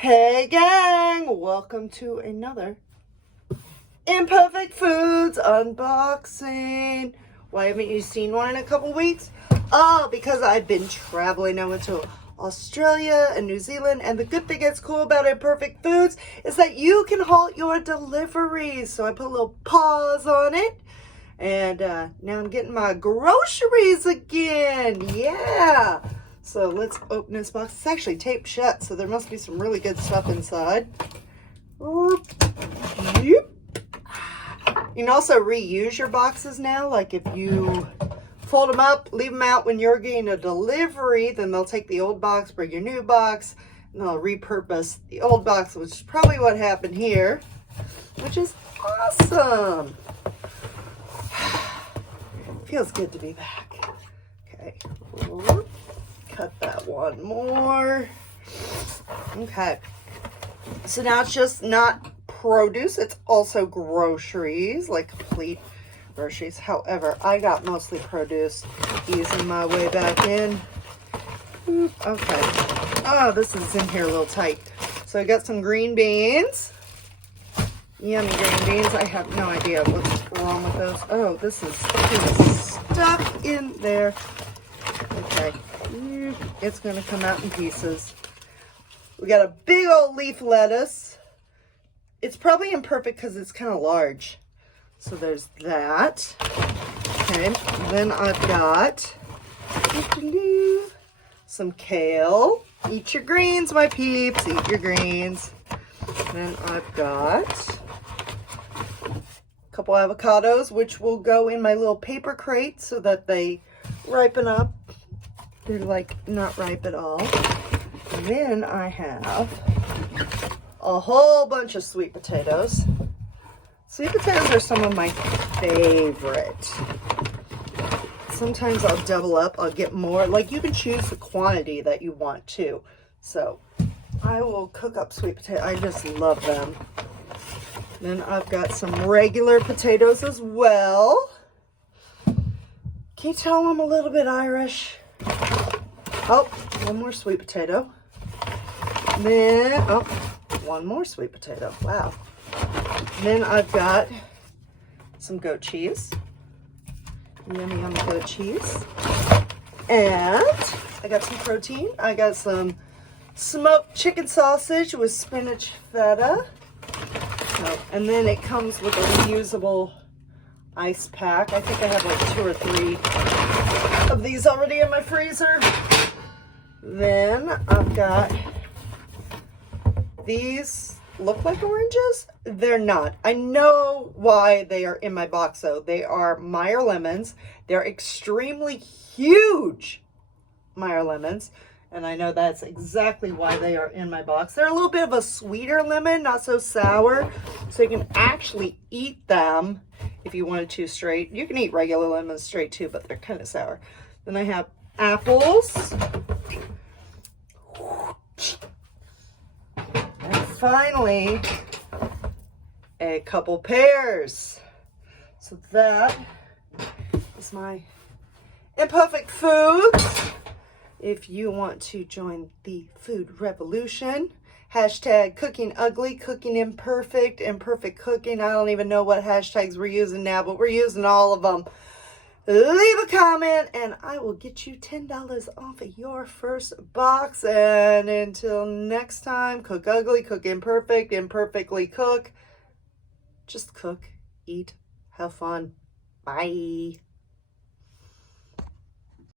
Hey gang, welcome to another Imperfect Foods unboxing. Why haven't you seen one in a couple weeks? Oh, because I've been traveling. I went to Australia and New Zealand, and the good thing that's cool about Imperfect Foods is that you can halt your deliveries. So I put a little pause on it, and now I'm getting my groceries again. Yeah. So let's open this box. It's actually taped shut, so there must be some really good stuff inside. You can also reuse your boxes now. Like if you fold them up, leave them out when you're getting a delivery, then they'll take the old box, bring your new box, and they'll repurpose the old box, which is probably what happened here, which is awesome. Feels good to be back. Okay. Cut that one more. Okay. So now it's just not produce, it's also groceries, like complete groceries. However, I got mostly produce, easing my way back in. Okay. Oh, this is in here a little tight. So I got some green beans. Yummy green beans. I have no idea what's wrong with those. Oh, this is stuck in there. Okay. It's going to come out in pieces. We got a big old leaf lettuce. It's probably imperfect because it's kind of large. So there's that. Okay, then I've got some kale. Eat your greens, my peeps. Eat your greens. Then I've got a couple avocados, which will go in my little paper crate so that they ripen up. They're like not ripe at all. And then I have a whole bunch of sweet potatoes. Sweet potatoes are some of my favorite. Sometimes I'll double up. I'll get more. Like you can choose the quantity that you want to. So I will cook up sweet potatoes. I just love them. Then I've got some regular potatoes as well. Can you tell I'm a little bit Irish? Oh, one more sweet potato. Then, oh, one more sweet potato. Wow. Then I've got some goat cheese. Yummy, yummy goat cheese. And I got some protein. I got some smoked chicken sausage with spinach feta. So, and then it comes with a reusable ice pack. I think I have like 2 or 3 of these already in my freezer. Then I've got these. Look like oranges? They're not. I know why they are in my box though. They are Meyer lemons. They're extremely huge Meyer lemons. And I know that's exactly why they are in my box. They're a little bit of a sweeter lemon, not so sour. So you can actually eat them if you wanted to straight. You can eat regular lemons straight too, but they're kind of sour. Then I have apples. And finally, a couple pears. So that is my Imperfect Foods. If you want to join the food revolution, hashtag cooking ugly, cooking imperfect, imperfect cooking. I don't even know what hashtags we're using now, but we're using all of them. Leave a comment and I will get you $10 off of your first box. And until next time, cook ugly, cook imperfect, imperfectly cook. Just cook, eat, have fun. Bye.